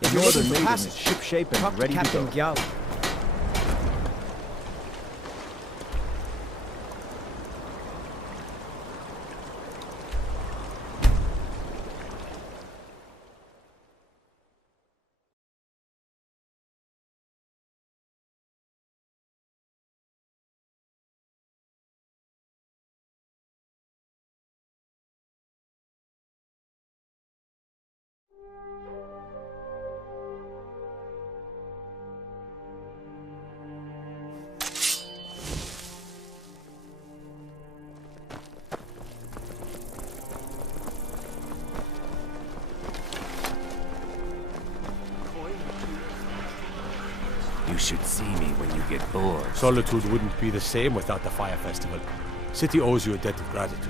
The northern maiden is shipshape and ready to go. Gyal. You should see me when you get bored. Solitude wouldn't be the same without the Fire Festival. City owes you a debt of gratitude.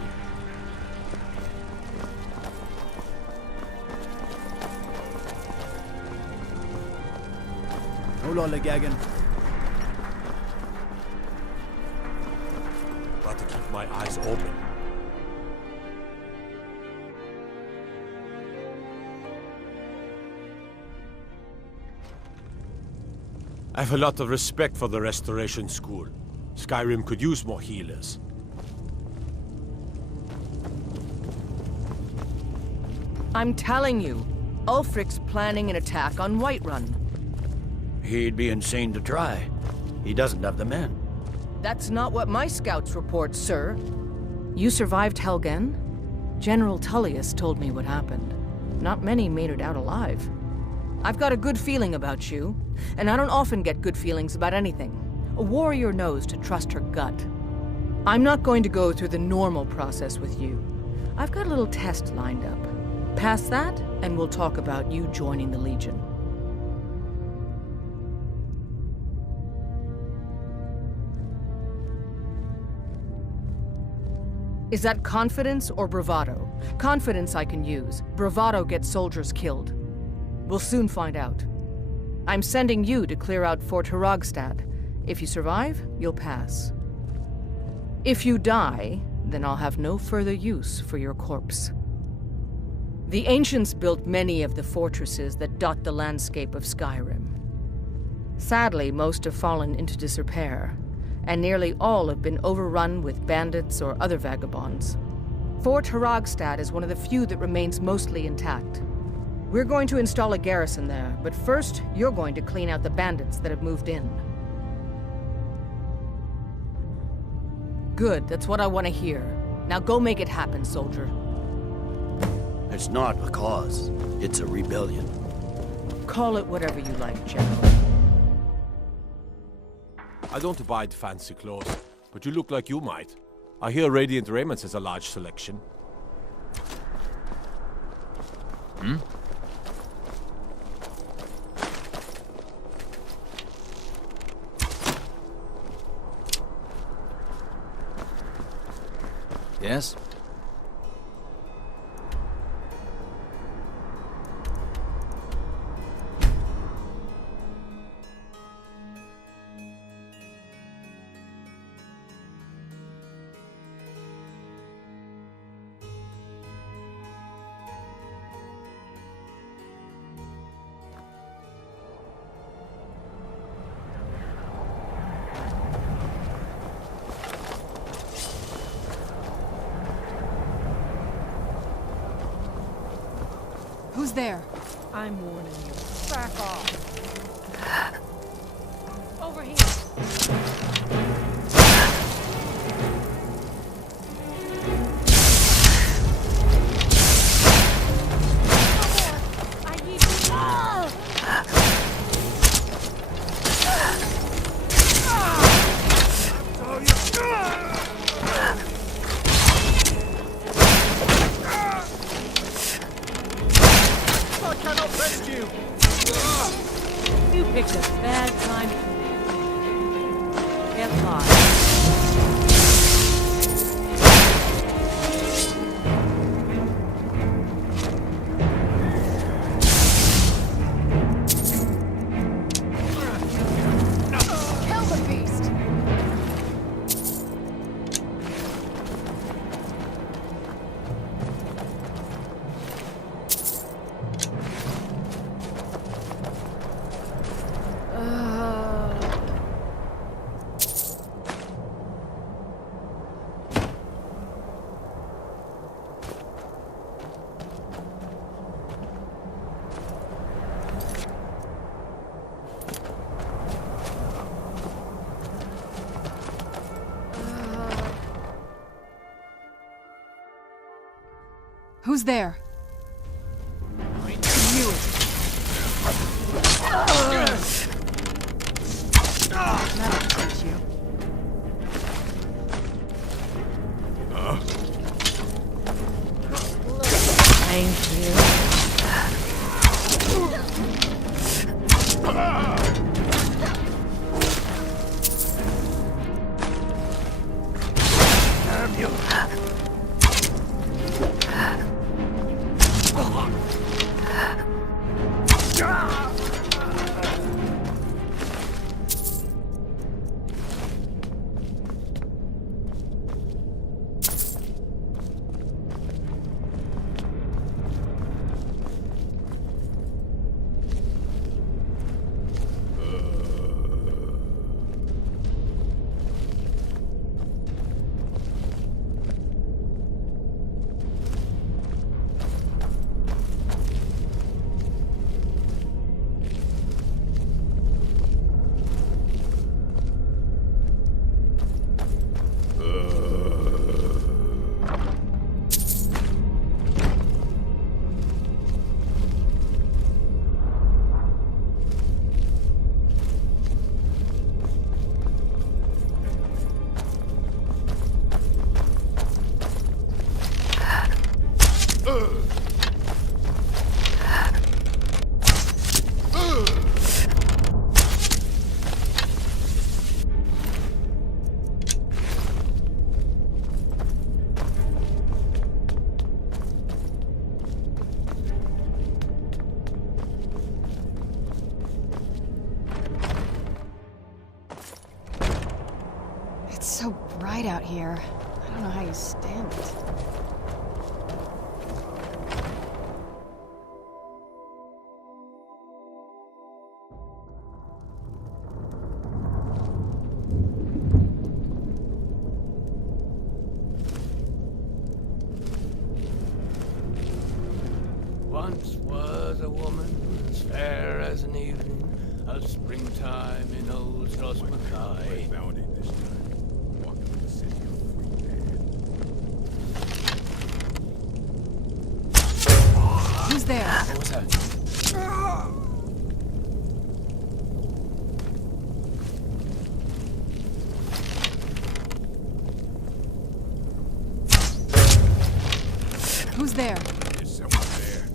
Hola, Legagan. Got to keep my eyes open. I have a lot of respect for the Restoration School. Skyrim could use more healers. I'm telling you, Ulfric's planning an attack on Whiterun. He'd be insane to try. He doesn't have the men. That's not what my scouts report, sir. You survived Helgen? General Tullius told me what happened. Not many made it out alive. I've got a good feeling about you, and I don't often get good feelings about anything. A warrior knows to trust her gut. I'm not going to go through the normal process with you. I've got a little test lined up. Pass that, and we'll talk about you joining the Legion. Is that confidence or bravado? Confidence I can use. Bravado gets soldiers killed. We'll soon find out. I'm sending you to clear out Fort Hrogstad. If you survive, you'll pass. If you die, then I'll have no further use for your corpse. The ancients built many of the fortresses that dot the landscape of Skyrim. Sadly, most have fallen into disrepair, and nearly all have been overrun with bandits or other vagabonds. Fort Hrogstad is one of the few that remains mostly intact. We're going to install a garrison there, but first, you're going to clean out the bandits that have moved in. Good, that's what I want to hear. Now go make it happen, soldier. It's not a cause. It's a rebellion. Call it whatever you like, General. I don't abide fancy clothes, but you look like you might. I hear Radiant Raiments has a large selection. Hmm? Yes? Who's there? I'm warning you. Back off. Over here. I need I cannot rescue! You picked a bad time. Get lost. kill the beast. Who's there? You. That'll teach you. Thank you. It's so bright out here. I don't know how you stand it. Once was a woman as fair as an evening of springtime in old Mackay. Who's there? What was that? Who's there? There's someone there.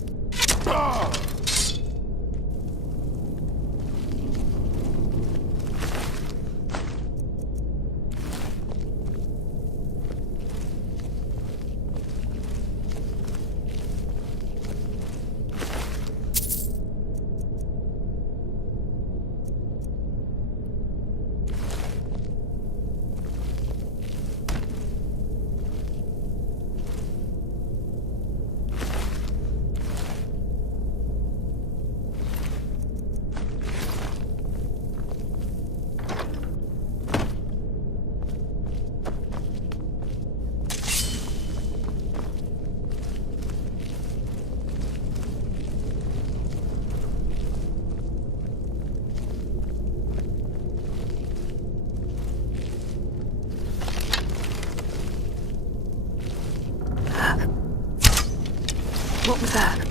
What was that?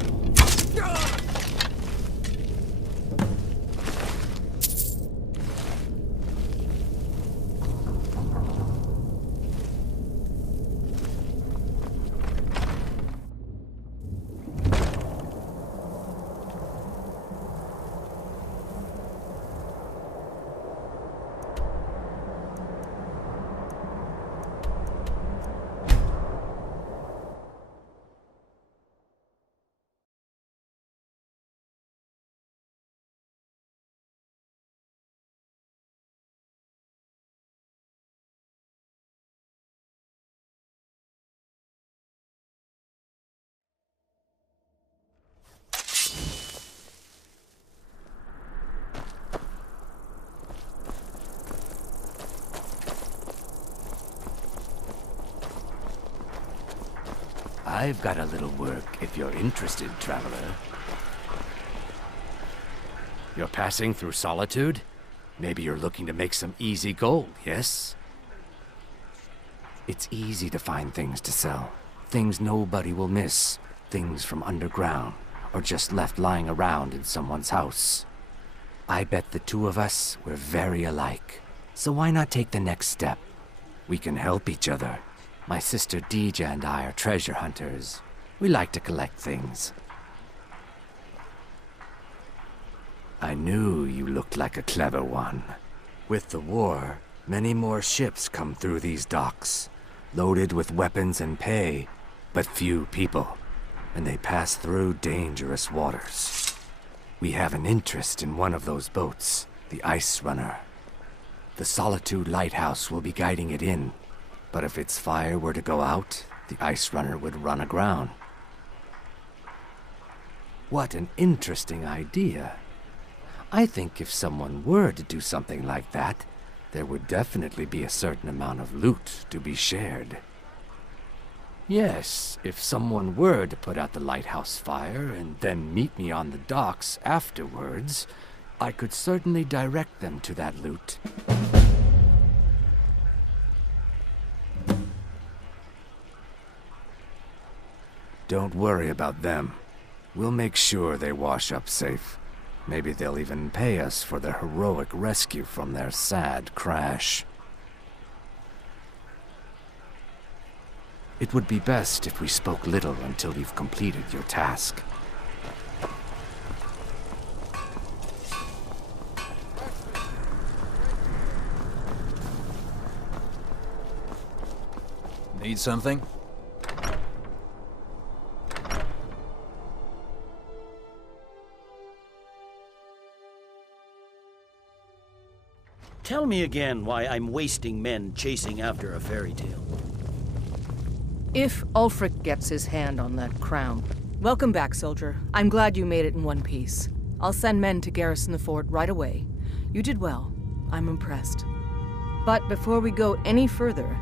I've got a little work if you're interested, traveler. You're passing through Solitude? Maybe you're looking to make some easy gold, yes? It's easy to find things to sell. things nobody will miss. Things from underground, or just left lying around in someone's house. I bet the two of us were very alike. So why not take the next step? We can help each other. My sister Deja and I are treasure hunters. We like to collect things. I knew you looked like a clever one. With the war, many more ships come through these docks, loaded with weapons and pay, but few people, and they pass through dangerous waters. We have an interest in one of those boats, the Ice Runner. The Solitude Lighthouse will be guiding it in, but if its fire were to go out, the Ice Runner would run aground. What an interesting idea. I think if someone were to do something like that, there would definitely be a certain amount of loot to be shared. Yes, if someone were to put out the lighthouse fire and then meet me on the docks afterwards, I could certainly direct them to that loot. Don't worry about them. We'll make sure they wash up safe. Maybe they'll even pay us for their heroic rescue from their sad crash. It would be best if we spoke little until you've completed your task. Need something? Tell me again why I'm wasting men chasing after a fairy tale. If Ulfric gets his hand on that crown. Welcome back, soldier. I'm glad you made it in one piece. I'll send men to garrison the fort right away. You did well. I'm impressed. But before we go any further,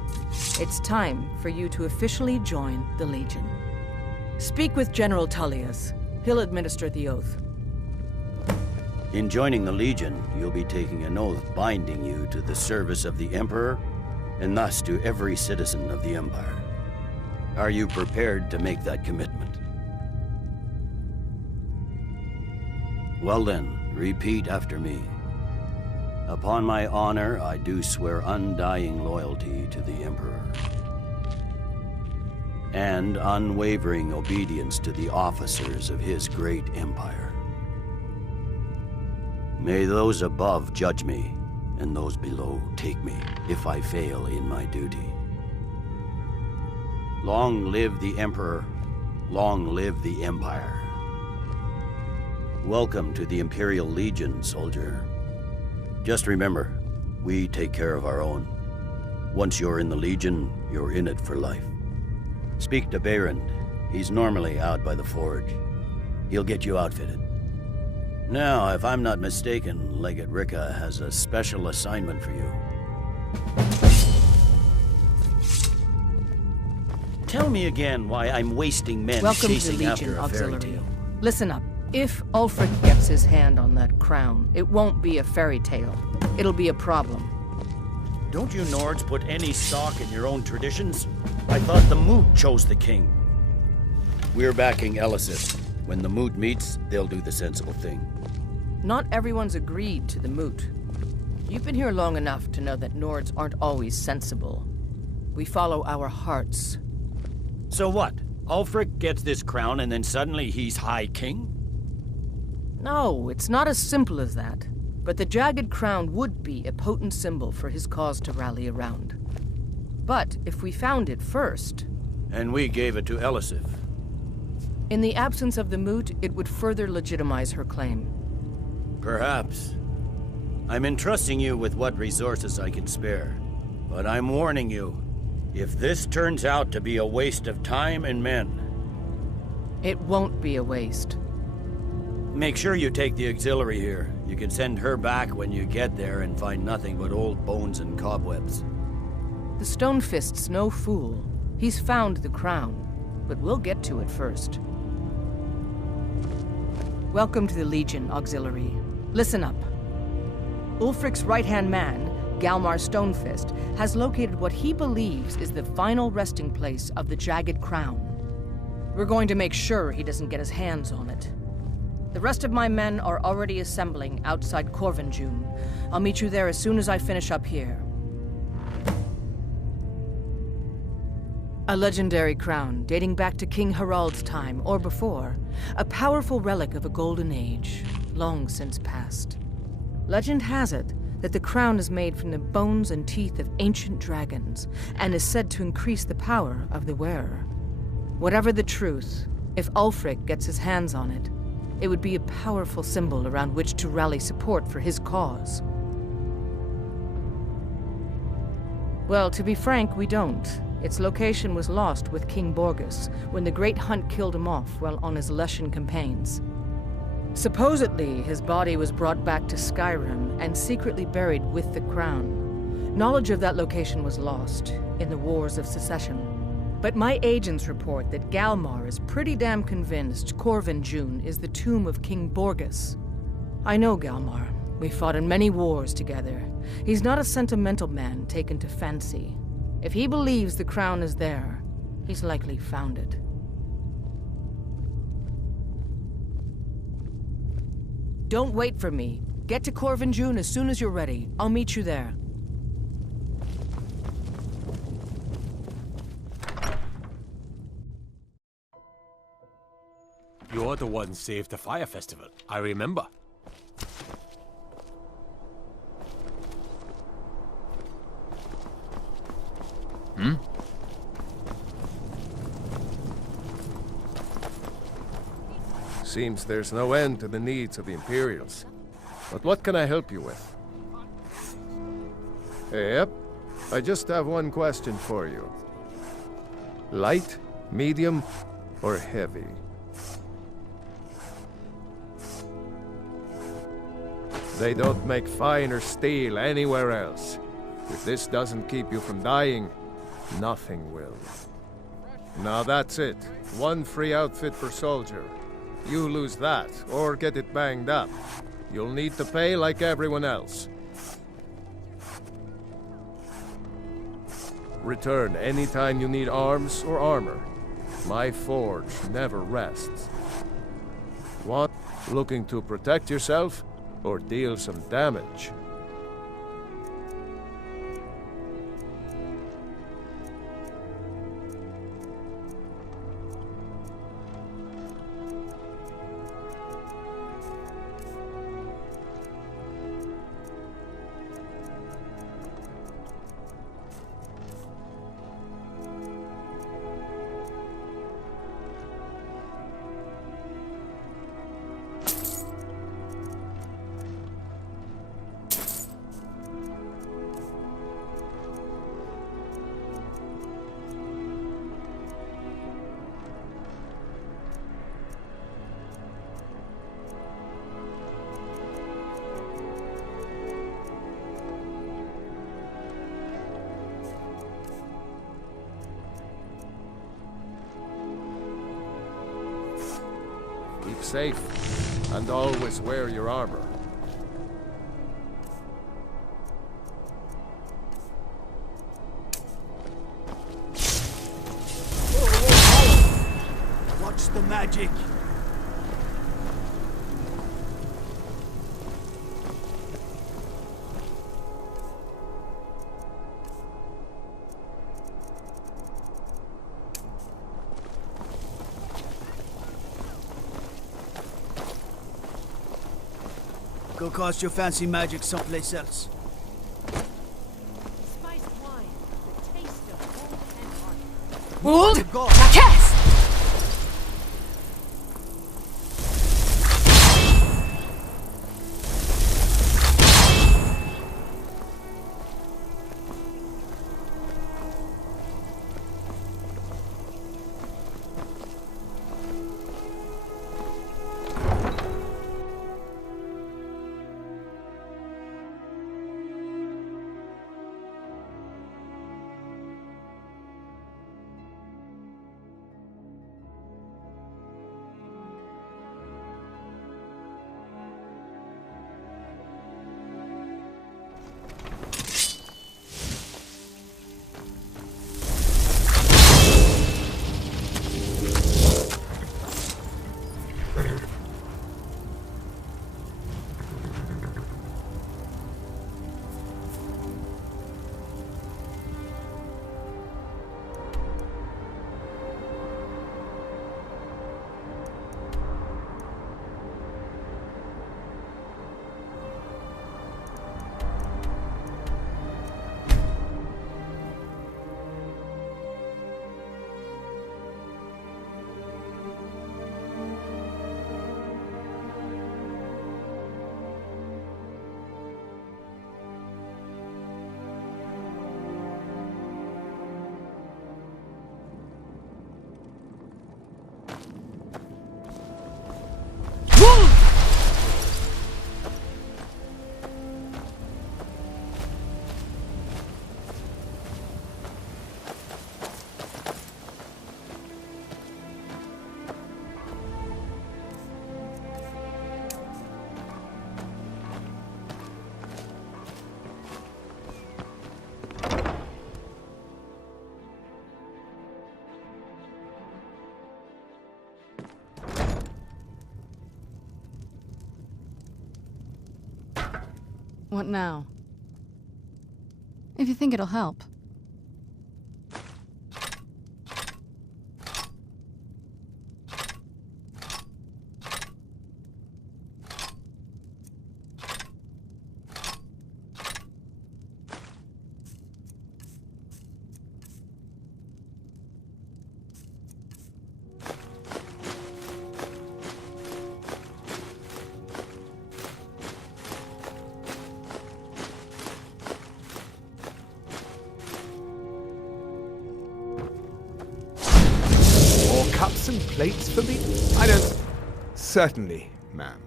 it's time for you to officially join the Legion. Speak with General Tullius. He'll administer the oath. In joining the Legion, you'll be taking an oath binding you to the service of the Emperor, and thus to every citizen of the Empire. Are you prepared to make that commitment? Well then, repeat after me. Upon my honor, I do swear undying loyalty to the Emperor, and unwavering obedience to the officers of his great empire. May those above judge me, and those below take me, if I fail in my duty. Long live the Emperor, long live the Empire. Welcome to the Imperial Legion, soldier. Just remember, we take care of our own. Once you're in the Legion, you're in it for life. Speak to Behrend. He's normally out by the forge. He'll get you outfitted. Now, if I'm not mistaken, Legate Ricka has a special assignment for you. Tell me again why I'm wasting men Welcome to the chasing after Legion a fairy Auxiliary. tale. Listen up. If Ulfric gets his hand on that crown, it won't be a fairy tale. It'll be a problem. Don't you Nords put any stock in your own traditions? I thought the Moot chose the king. We're backing Elisif. When the Moot meets, they'll do the sensible thing. Not everyone's agreed to the moot. You've been here long enough to know that Nords aren't always sensible. We follow our hearts. So what? Ulfric gets this crown and then suddenly he's High King? No, it's not as simple as that. But the Jagged crown would be a potent symbol for his cause to rally around. But if we found it first... And we gave it to Elisif. In the absence of the moot, it would further legitimize her claim. Perhaps. I'm entrusting you with what resources I can spare. But I'm warning you, if this turns out to be a waste of time and men... It won't be a waste. Make sure you take the auxiliary here. You can send her back when you get there and find nothing but old bones and cobwebs. The Stonefist's no fool. He's found the crown, but we'll get to it first. Welcome to the Legion, Auxiliary. Listen up. Ulfric's right-hand man, Galmar Stonefist, has located what he believes is the final resting place of the Jagged Crown. We're going to make sure he doesn't get his hands on it. The rest of my men are already assembling outside Corvinjune. I'll meet you there as soon as I finish up here. A legendary crown dating back to King Harald's time or before. A powerful relic of a golden age, long since past. Legend has it that the crown is made from the bones and teeth of ancient dragons and is said to increase the power of the wearer. Whatever the truth, if Ulfric gets his hands on it, it would be a powerful symbol around which to rally support for his cause. Well, to be frank, we don't. Its location was lost with King Borgus when the Great Hunt killed him off while on his Lushan campaigns. Supposedly, his body was brought back to Skyrim and secretly buried with the crown. Knowledge of that location was lost in the Wars of Secession. But my agents report that Galmar is pretty damn convinced Corvinjune is the tomb of King Borgus. I know Galmar. We fought in many wars together. He's not a sentimental man taken to fancy. If he believes the crown is there, he's likely found it. Don't wait for me. Get to Corvinjune as soon as you're ready. I'll meet you there. You're the one saved the fire festival. I remember. Seems there's no end to the needs of the Imperials. But what can I help you with? Yep. I just have one question for you. Light, medium, or heavy? They don't make finer steel anywhere else. If this doesn't keep you from dying, nothing will. Now that's it. One free outfit per soldier. You lose that, or get it banged up. You'll need to pay like everyone else. Return anytime you need arms or armor. My forge never rests. What? Looking to protect yourself, or deal some damage? Keep safe, and always wear your armor. Watch the magic. Go cast your fancy magic someplace else. Spiced wine, the taste of gold and art. Wold! Go. Cast! What now? If you think it'll help. Cups and plates for me? I don't... Certainly, ma'am.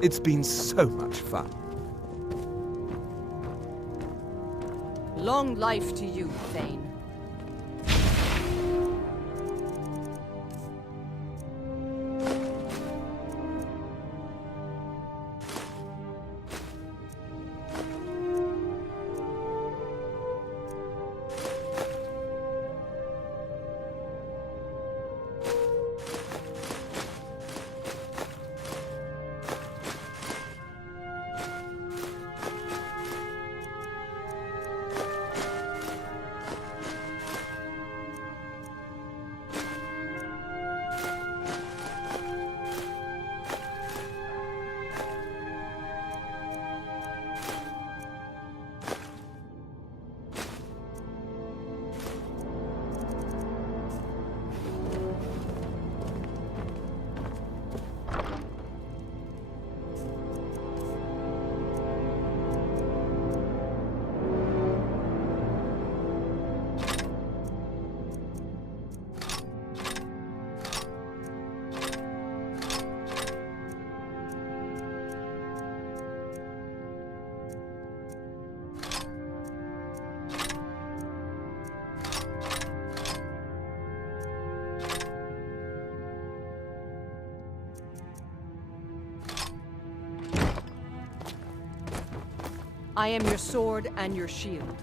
It's been so much fun. Long life to you, Thane. I am your sword and your shield.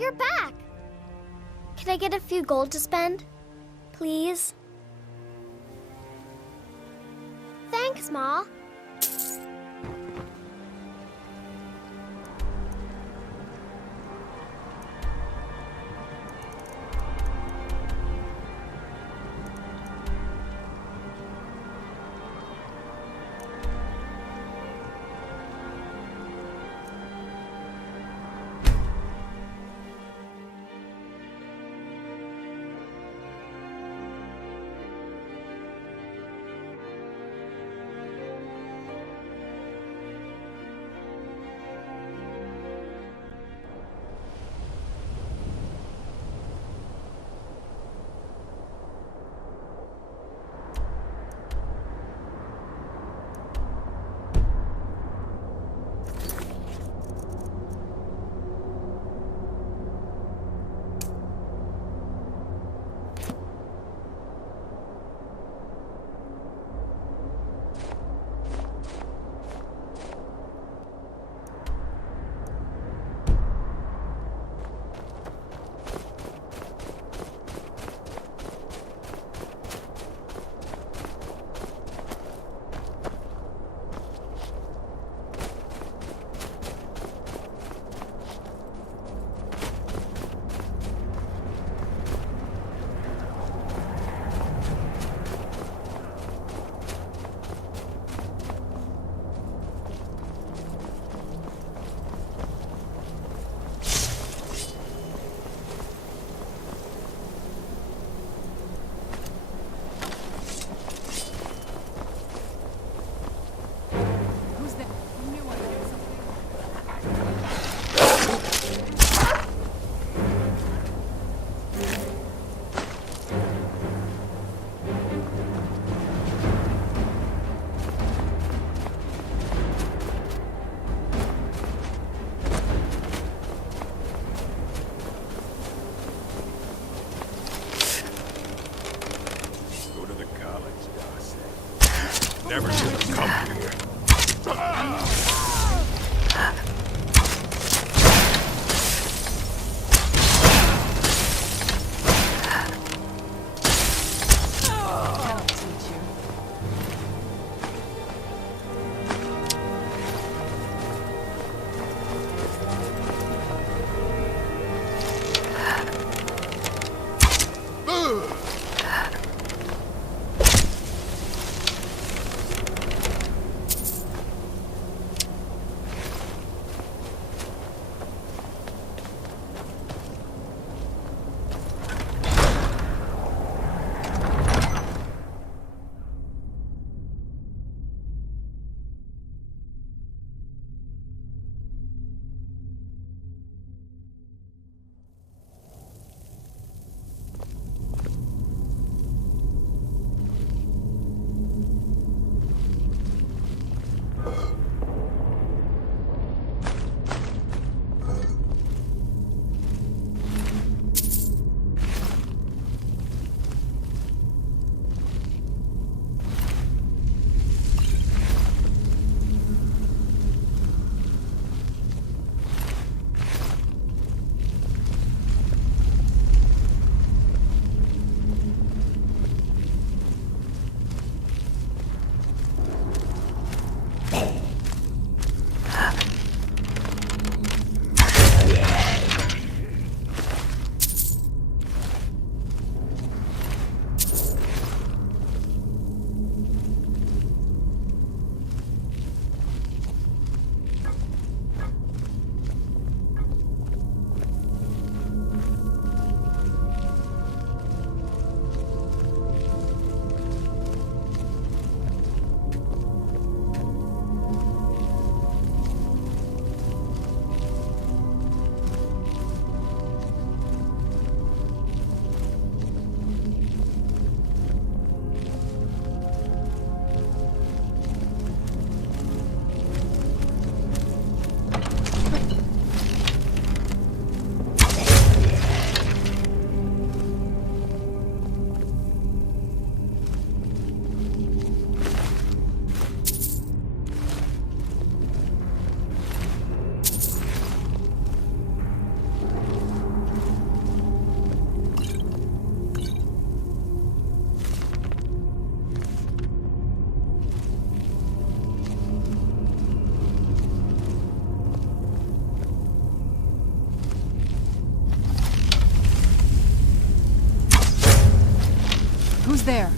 You're back! Can I get a few gold to spend? Please? Thanks, Ma. Never should have come here. That'll teach you. Who's there?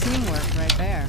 Teamwork right there.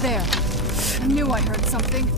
Who's there? I knew I heard something.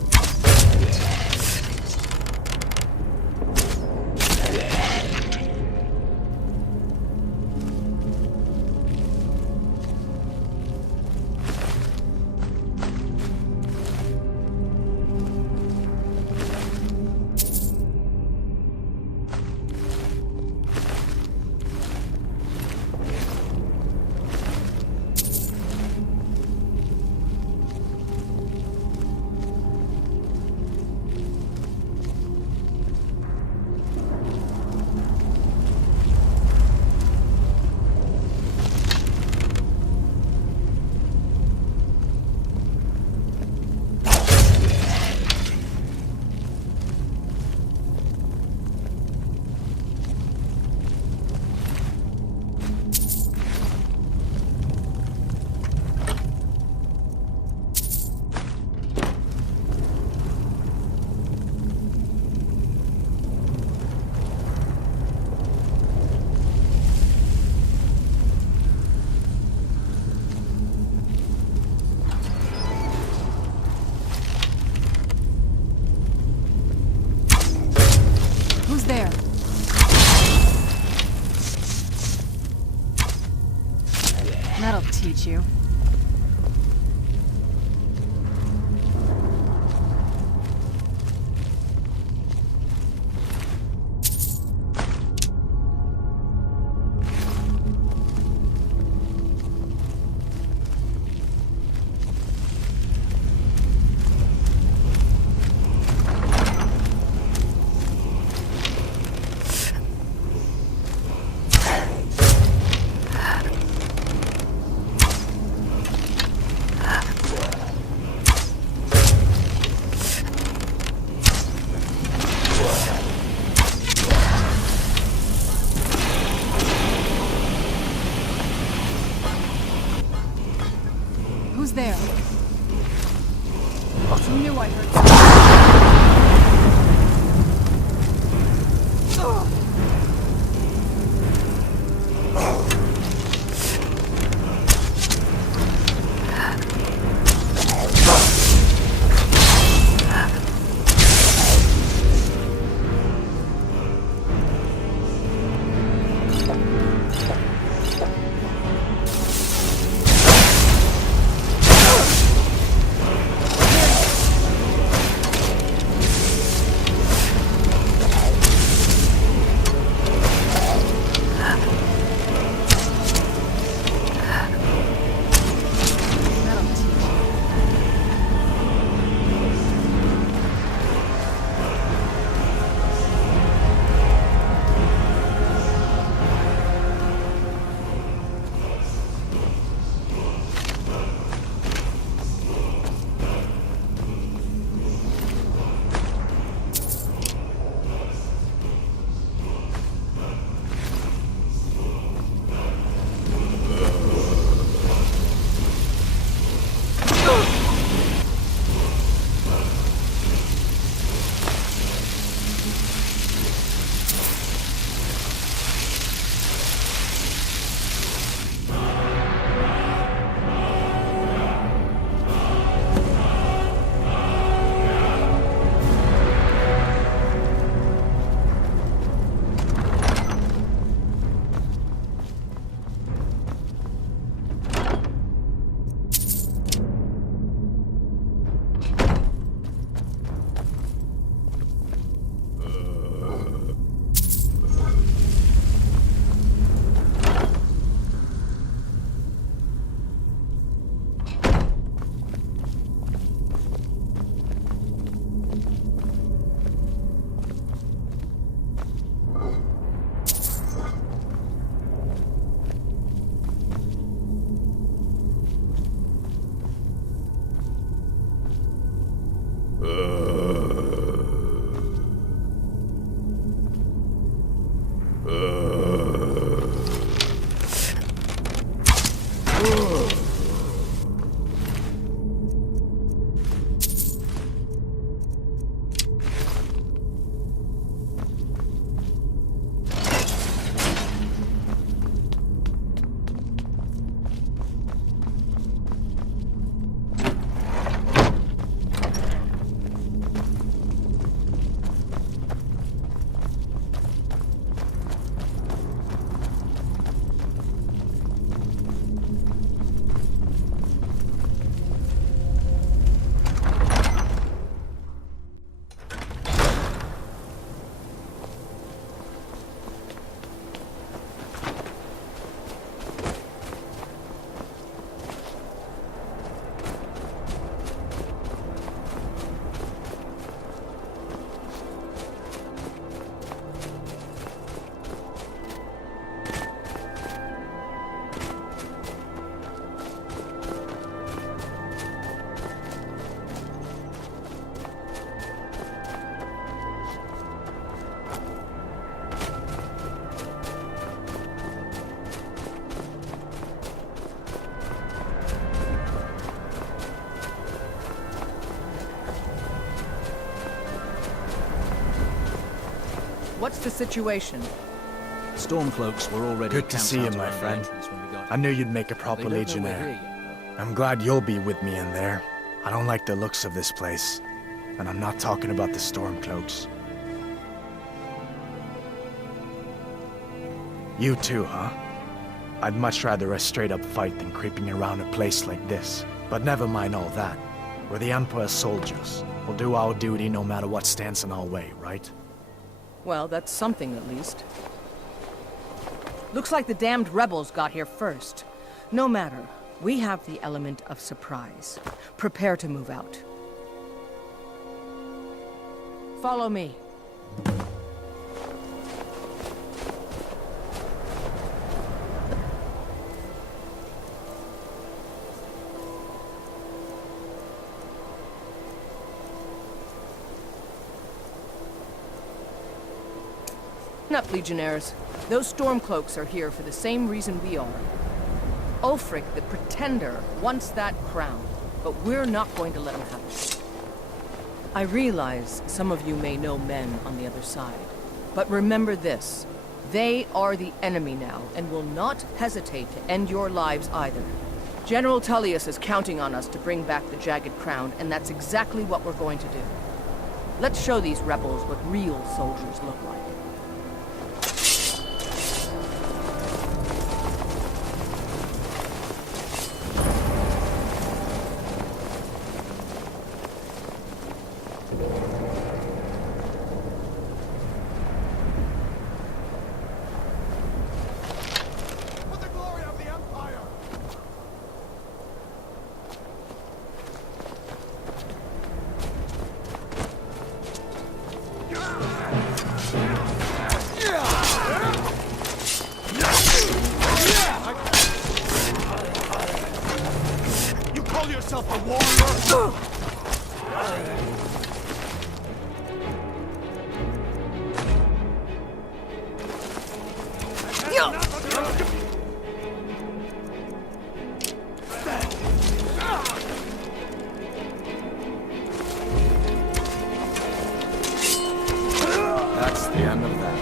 Who's there? That'll teach you. Who's there? I knew I heard something. What's the situation? Stormcloaks were already Good to see you, my friend. I knew you'd make a proper legionnaire. I'm glad you'll be with me in there. I don't like the looks of this place. And I'm not talking about the Stormcloaks. You too, huh? I'd much rather a straight-up fight than creeping around a place like this. But never mind all that. We're the Emperor's soldiers. We'll do our duty no matter what stands in our way, right? Well, that's something at least. Looks like the damned rebels got here first. No matter. We have the element of surprise. Prepare to move out. Follow me. Up, Legionnaires. Those Stormcloaks are here for the same reason we are. Ulfric, the Pretender, wants that crown, but we're not going to let him have it. I realize some of you may know men on the other side, but remember this. They are the enemy now, and will not hesitate to end your lives either. General Tullius is counting on us to bring back the Jagged Crown, and that's exactly what we're going to do. Let's show these rebels what real soldiers look like. That's the end of that.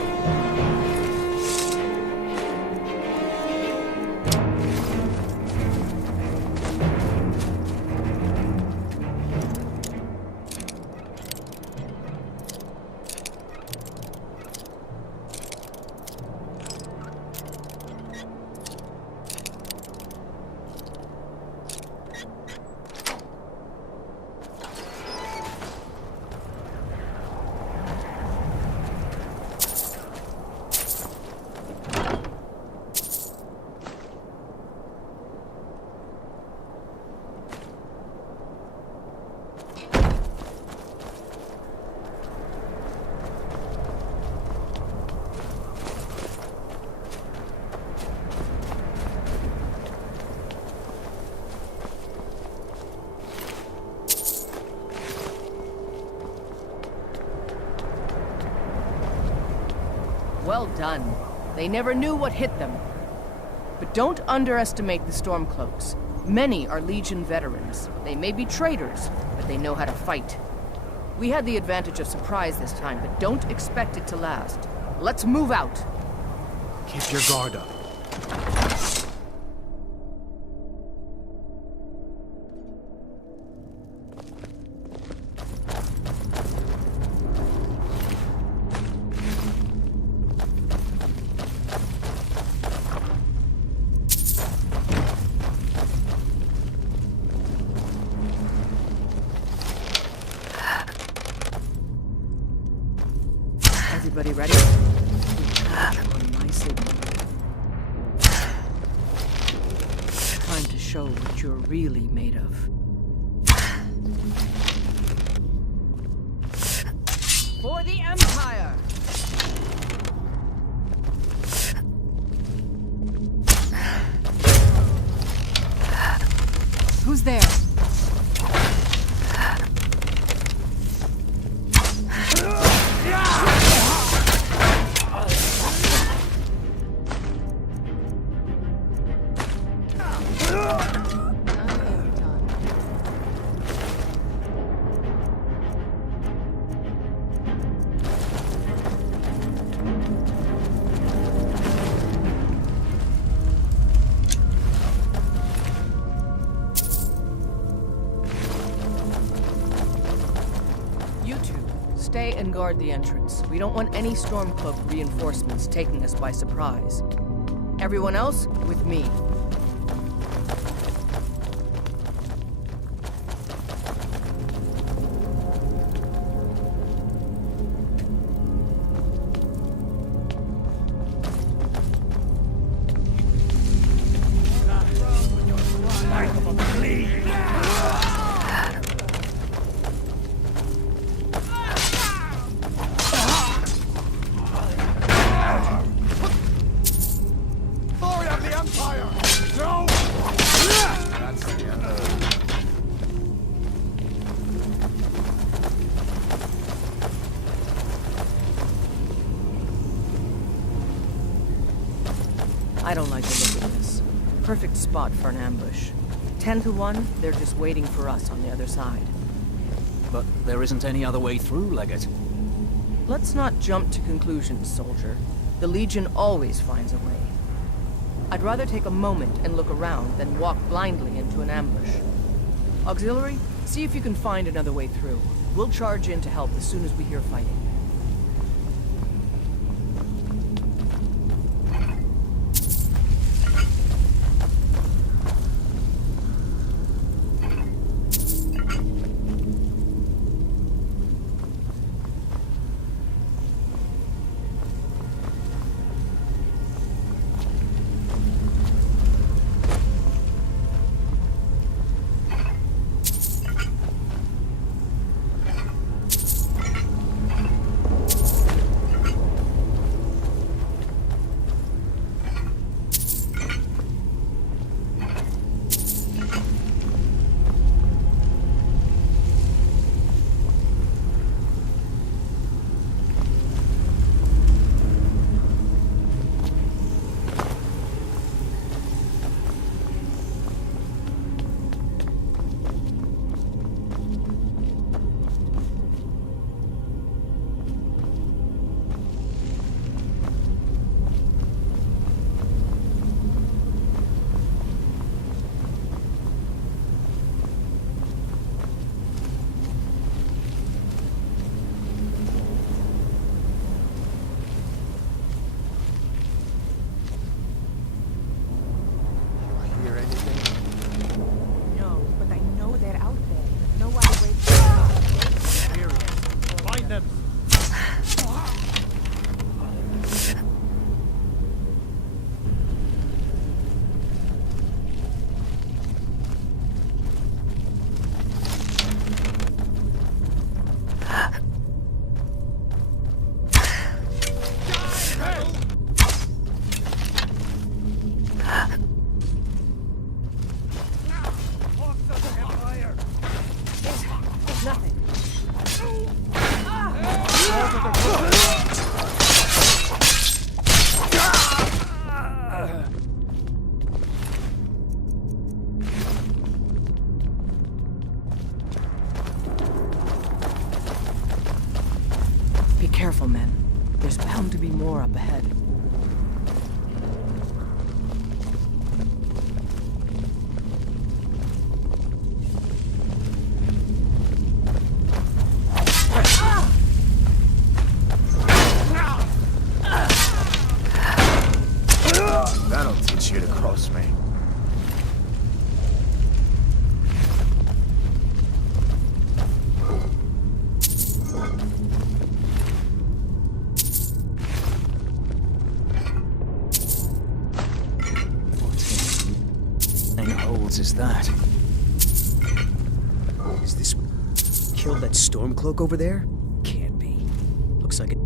Well done. They never knew what hit them. But don't underestimate the Stormcloaks. Many are Legion veterans. They may be traitors, but they know how to fight. We had the advantage of surprise this time, but don't expect it to last. Let's move out. Keep your guard up. Everybody ready? On my signal. Time to show what you're really made of. For the Empire! Who's there? Stay and guard the entrance. We don't want any Stormcloak reinforcements taking us by surprise. Everyone else, with me. I don't like the look of this. Perfect spot for an ambush. 10 to 1, they're just waiting for us on the other side. But there isn't any other way through, Legate. Let's not jump to conclusions, soldier. The Legion always finds a way. I'd rather take a moment and look around than walk blindly into an ambush. Auxiliary, see if you can find another way through. We'll charge in to help as soon as we hear fighting. No, but I know they're out there. No other way to Find them! Be careful, men. There's bound to be more up ahead. That'll teach you to cross me. Is that? Is this killed that Stormcloak over there? Can't be. Looks like it.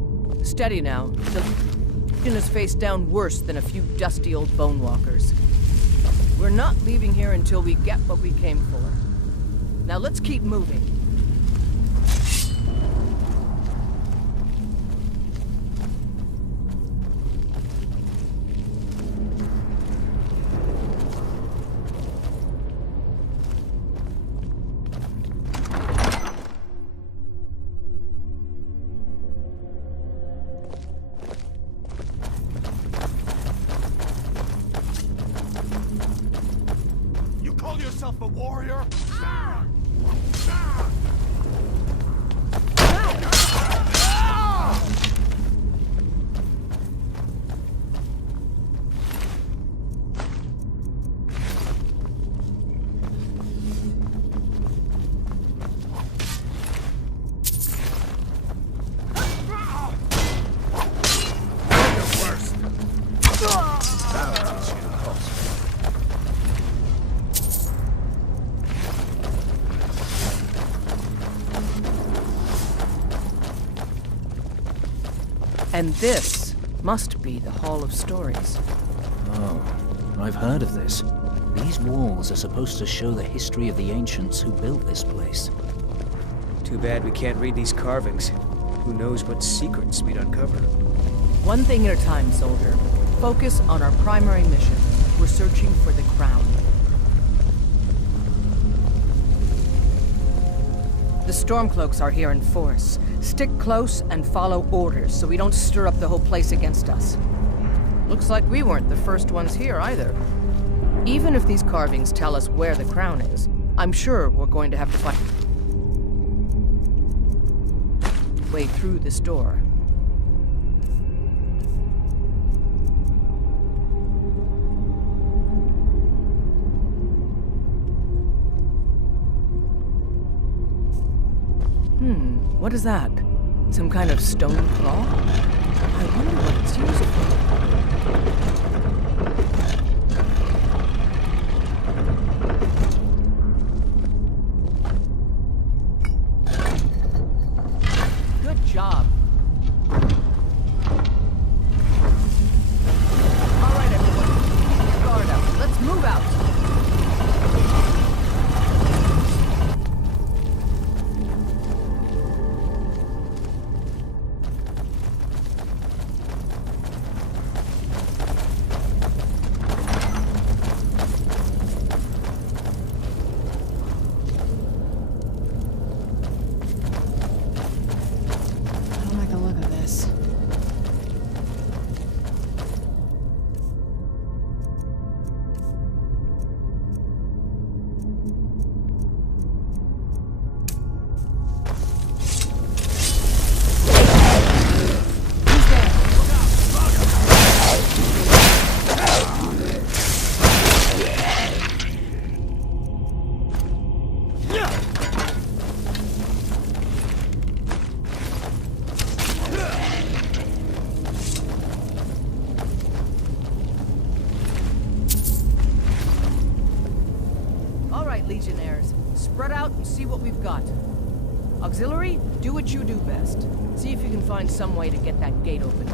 Steady now. The Legion is face down worse than a few dusty old bone walkers. We're not leaving here until we get what we came for. Now let's keep moving. Yourself a warrior? And this must be the Hall of Stories. Oh, I've heard of this. These walls are supposed to show the history of the ancients who built this place. Too bad we can't read these carvings. Who knows what secrets we'd uncover. One thing at a time, soldier. Focus on our primary mission. We're searching for the crown. The Stormcloaks are here in force. Stick close and follow orders so we don't stir up the whole place against us. Looks like we weren't the first ones here either. Even if these carvings tell us where the crown is, I'm sure we're going to have to find a way through this door. What is that? Some kind of stone claw? I wonder what it's used for. Good job. All right, everyone. Keep your guard up. Let's move out. Legionnaires, spread out and see what we've got. Auxiliary, do what you do best. See if you can find some way to get that gate open.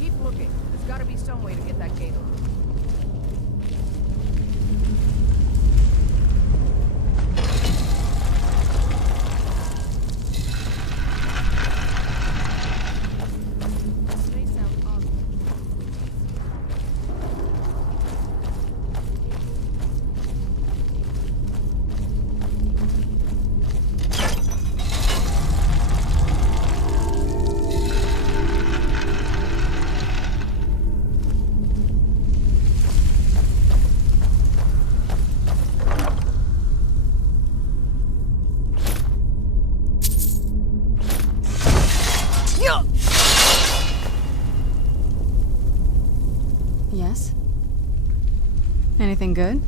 Keep looking. There's gotta be some way to get that gate open. Yes? Anything good?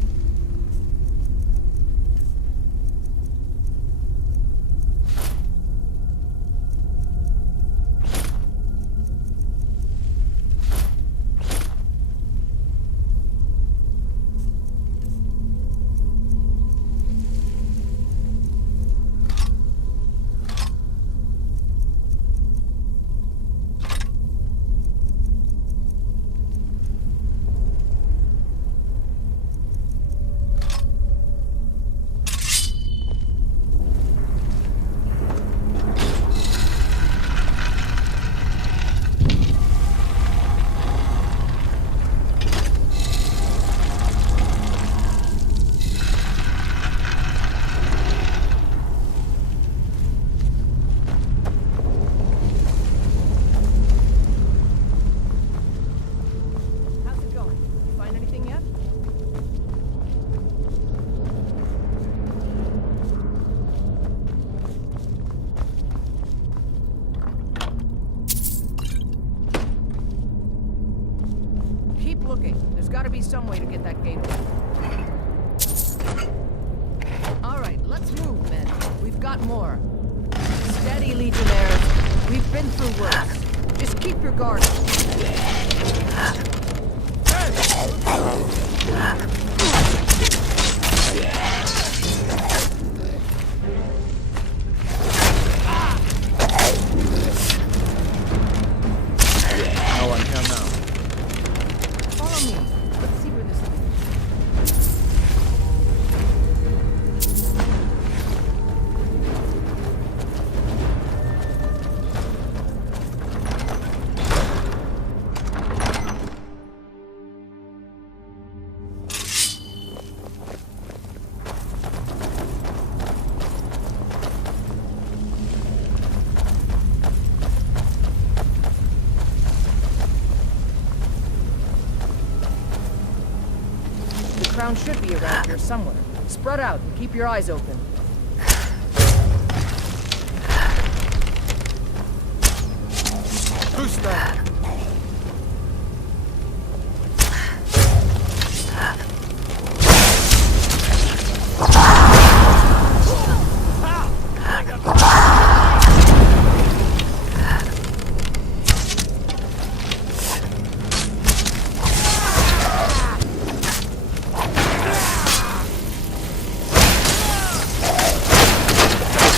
Gotta be some way to get that gate open. All right, let's move, men. We've got more. Steady, Legionnaires. We've been through worse. Just keep your guard up. No one here now. Follow me. Let's see where this leads. The crown should be around here somewhere. Spread out and keep your eyes open. Who's that?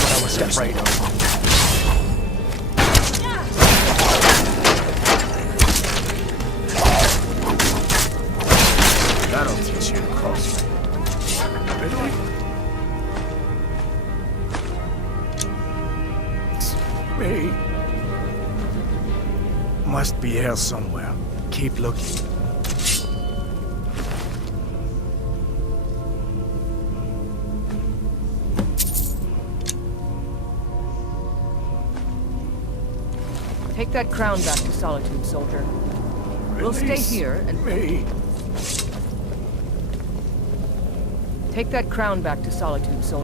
I was afraid of. That'll teach you to cross. Really? Me. Must be here somewhere. Keep looking. Take that crown back to Solitude, soldier. We'll stay Release here and... me. Take that crown back to Solitude, soldier.